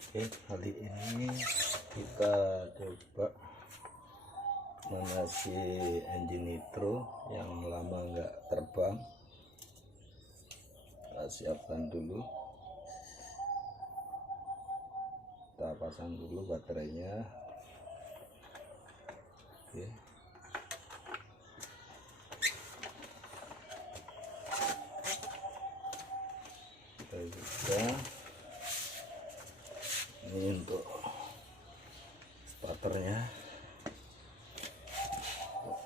Oke, kali ini kita coba manasi engine nitro yang lama nggak terbang. Kita siapkan dulu, kita pasang dulu baterainya. Oke, kita buka. Ini untuk starternya,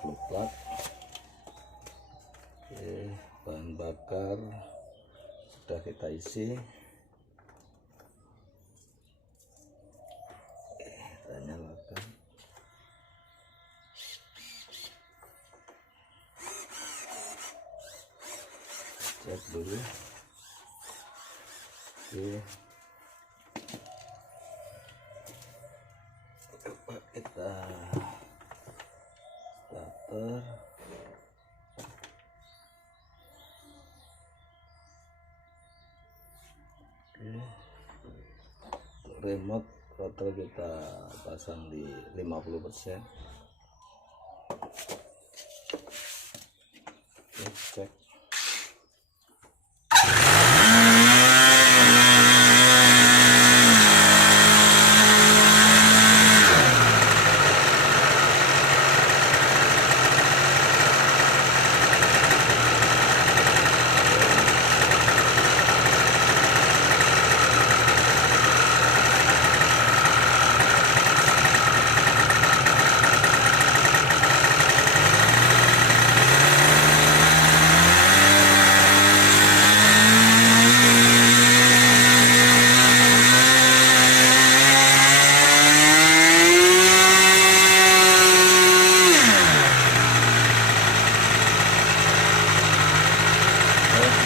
plug plug. Oke, bahan bakar sudah kita isi. Oke, kita nyalakan. Cek dulu. Oke, coba kita starter. Oke, untuk remote throttle kita pasang di 50%. Oke, cek.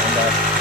Mantap.